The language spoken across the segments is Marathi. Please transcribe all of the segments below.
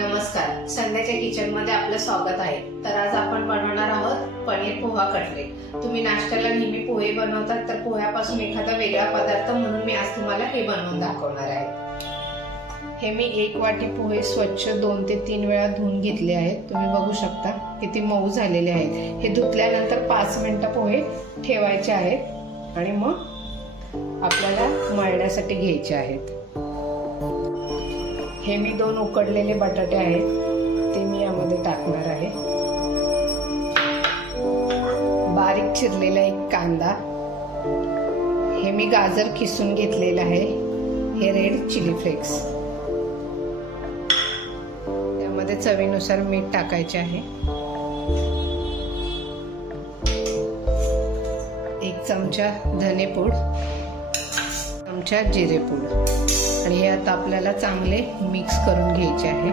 नमस्कार, संध्याच्या किचन मध्ये आपलं स्वागत आहे। तर आज आपण बनवणार आहोत पनीर पोहा कटलेट। तुम्ही नाश्त्याला नेहमी पोहे बनवतात, तर पोह्यापासून एखादा वेगळा पदार्थ म्हणून मी आज तुम्हाला हे बनवून दाखवणार आहे। हे मी 1 वाटी पोहे स्वच्छ 2 ते 3 वेळा धुवून घेतले आहेत। तुम्ही बघू शकता किती मऊ झालेले आहेत। हे धुतल्यानंतर 5 मिनिटं पोहे ठेवायचे आहेत आणि मग आपल्याला मळण्यासाठी घ्यायचे आहेत। हे मी 2 उकडलेले बटाटे आहेत, ते मी यामध्ये टाकणार आहे। बारीक चिरलेला 1 कांदा, हे मी गाजर किसून घेतलेला आहे, हे रेड चिली फ्लेक्स, त्यामध्ये चवीनुसार मीठ टाकायचे आहे। 1 चमचा धनेपूड, चमचा जिरेपूड, आणि हे आता आपल्याला चांगले मिक्स करून घ्यायचे आहे।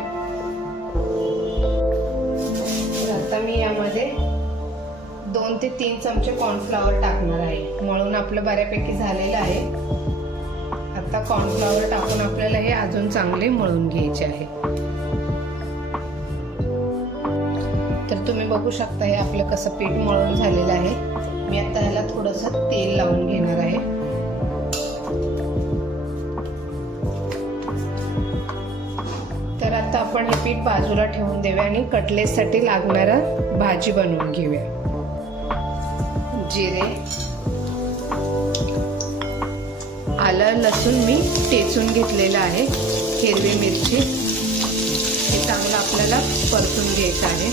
तर आता मी यामध्ये 2 ते 3 चमचे कॉर्नफ्लॉवर टाकणार आहे। मळून आपलं बऱ्यापैकी झालेलं आहे। आता कॉर्नफ्लॉवर टाकून आपल्याला हे अजून चांगले मळून घ्यायचे आहे। तर तुम्ही बघू शकता हे आपलं कसं पीठ मळून झालेलं आहे। मी आता ह्याला थोडंसं तेल लावून घेणार आहे। तर आता आपण हे पीठ बाजूला ठेवून देऊया आणि कटलेटसाठी लागणारा भाजी बनवून घेऊया। जिरे, आलं लसूण मी ठेचून घेतलेलं आहे, हिरवी मिरची, हे चांगलं आपल्याला परतून घ्यायचं आहे।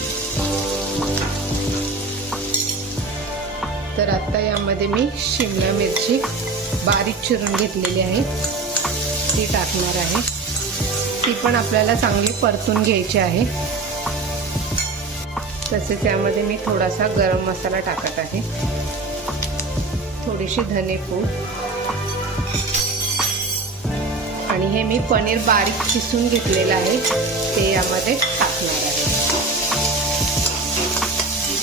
तर आता यामध्ये मी शिमला मिरची बारीक चिरून घेतलेली आहे, ती टाकणार आहे। ती पण आपल्याला चांगली परतून घ्यायची आहे। तसेच त्यामध्ये मी थोडासा गरम मसाला टाकत आहे, थोडीशी धनेपूड, आणि हे मी पनीर बारीक किसून घेतलेलं आहे, ते यामध्ये टाकणार आहे।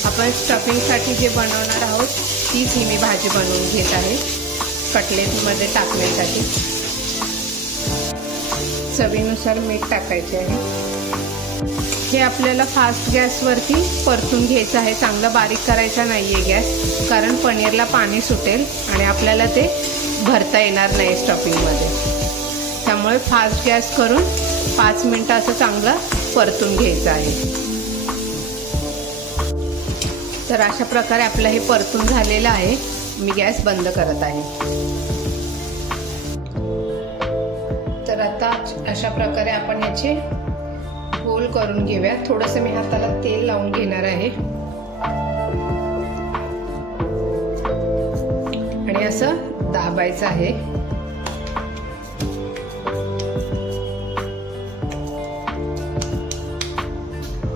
आपण स्टफिंगसाठी जे बनवणार आहोत तीच ही मी भाजी बनवून घेत आहे कटलेटमध्ये टाकण्यासाठी। चवीनुसार मीठ टाकायचे आहे। हे आपल्याला फास्ट गॅसवरती परतून घ्यायचं आहे, चांगला बारीक करायचा नाहीये गॅस, कारण पनीरला पाणी सुटेल आणि आपल्याला ते भरता येणार नाही स्टफिंगमध्ये। त्यामुळे फास्ट गॅस करून 5 मिनिटं असं चांगलं परतून घ्यायचं आहे। तर अशा प्रकारे आपलं हे परतून झालेलं आहे। मी गॅस बंद करत आहे। तर आता अशा प्रकारे आपण ह्याचे गोल करून घेऊया। थोडंसं मी हाताला तेल लावून घेणार आहे आणि असं दाबायचं आहे।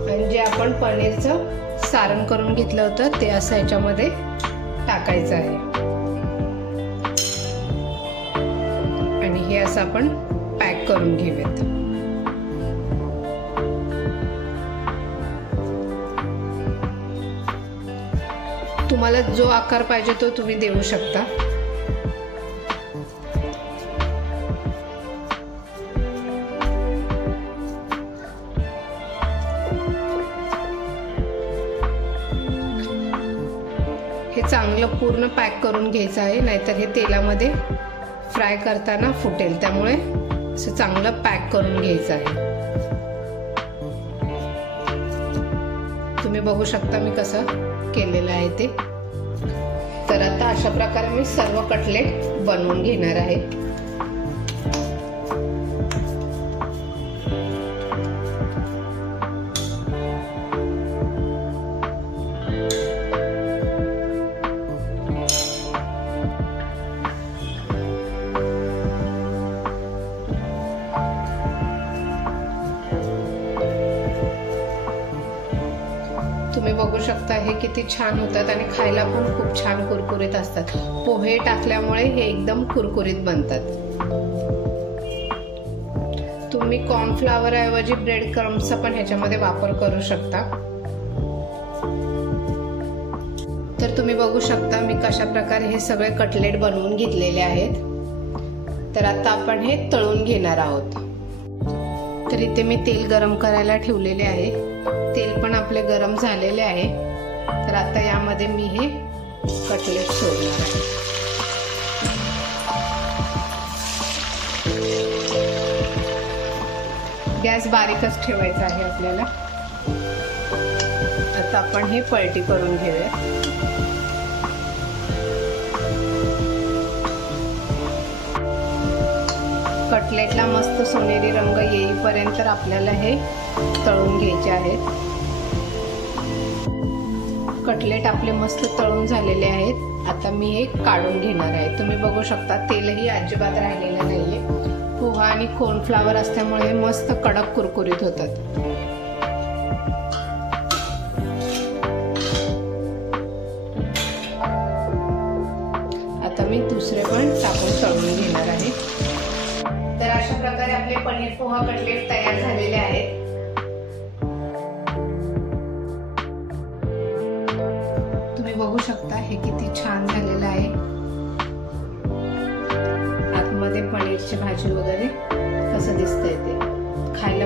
आणि जे आपण पनीरचं सारण करून घेतलं होतं ते असं ह्याच्यामध्ये टाकायचं आहे आणि हे असं आपण पॅक करून घेऊयात। तुम्हाला जो आकार पाहिजे तो तुम्ही देऊ शकता। हे चांगलं पूर्ण पॅक करून घ्यायचं आहे, नाहीतर हे तेलामध्ये फ्राय करताना फुटेल। त्यामुळे असं चांगलं पॅक करून घ्यायचं आहे। तुम्ही बघू शकता मी कसं केलेलं आहे ते। तर आता अशा प्रकारे मी सर्व कटलेट बनवून घेणार आहे। तुम्ही बघू शकता हे किती छान होतात आणि खायला पण खूप छान कुरकुरीत असतात। पोहे टाकल्यामुळे हे एकदम कुरकुरीत बनतात। तुम्ही कॉर्नफ्लॉवर ऐवजी ब्रेड क्रम्सचा पण ह्याच्यामध्ये वापर करू शकता। तर तुम्ही बघू शकता मी कशा प्रकारे हे सगळे कटलेट बनवून घेतलेले आहेत। तर आता आपण हे तळून घेणार आहोत। तर इथे मी तेल गरम करायला ठेवलेले आहे. तेल पण आपले गरम झालेले आहे. तर आता यामध्ये मी हे कटलेट सोडणार आहे. गॅस बारीकच ठेवायचा आहे आपल्याला. आता आपण हे पलटी करून घेऊया. कटलेटला मस्त सोनेरी रंग येईपर्यंत आपल्याला हे तळून घ्यायचे आहेत. कटलेट आपले मस्त तळून झालेले आहेत. आता मी हे काढून घेणार आहे. तुम्ही बघू शकता तेलही अजिबात राहिलेलं नाहीये. पोहा आणि कॉर्नफ्लॉवर असल्यामुळे मस्त कडक कुरकुरीत होतात. आता मी दुसरे पण टाकून तळून घेणार आहे. तर अशा प्रकारे आपले पनीर पोहा कटलेट तयार झालेले आहेत. तुम्ही बघू शकता हे किती छान झालेलं आहे. आतमध्ये पनीरची भाजी वगैरे कसं दिसतंय ते खायला